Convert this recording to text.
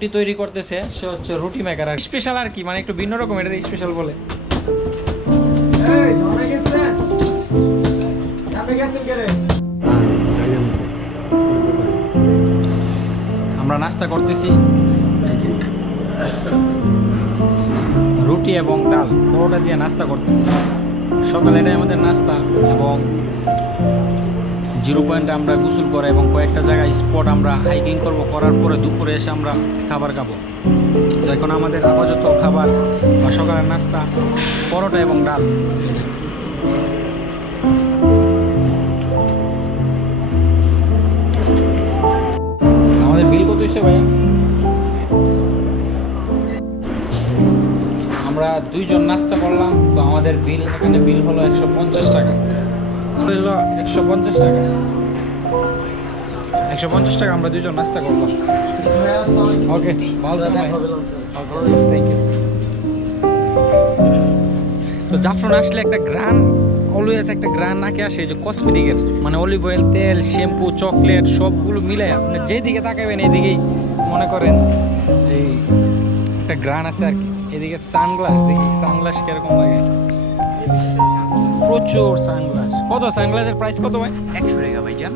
রুটি তৈরি করতেছে, সে হচ্ছে রুটি মেকার। আর স্পেশাল আর কি, মানে একটু ভিন্ন রকম, এটা স্পেশাল বলে। আমরা নাস্তা করতেছি, রুটি এবং ডাল পুরোটা দিয়ে নাস্তা করতেছি। সকালে এটাই আমাদের নাস্তা, এবং 0 পয়েন্টে আমরা গোসল করে এবং কয়েকটা জায়গায় স্পট আমরা হাইকিং করব, করার পরে দুপুরে এসে আমরা খাবার খাবো। তো এখন আমাদের আপাতত খাবার বা সকালের নাস্তা পরোটা এবং ডাল। আমাদের বিল কত হচ্ছে ভাইয়া? আমরা 2 জন নাস্তা করলাম, তো আমাদের বিল এখানে বিল হলো 150 টাকা। হলো 150 টাকা, 150 টাকা আমরা 2 জন নাস্তা করলাম। ওকে, ভালো থাকবেন। Thank you. তো জাফরান আসলে একটা গ্রান, অলওয়েজ একটা গ্রান নাকে আসে, যে কসমেটিকের, মানে অলিভ অয়েল, তেল, শ্যাম্পু, চকলেট সবগুলো মিলাই আপনি যেদিকে তাকাবেন এদিকেই মনে করেন এই একটা গ্রান আছে আর কি। এদিকে সানগ্লাস, দেখি সানগ্লাস কিরকম লাগে, প্রচুর সানগ্লাস। কত সানগ্লাসের প্রাইস কত ভাই? 100 টাকা ভাইজান।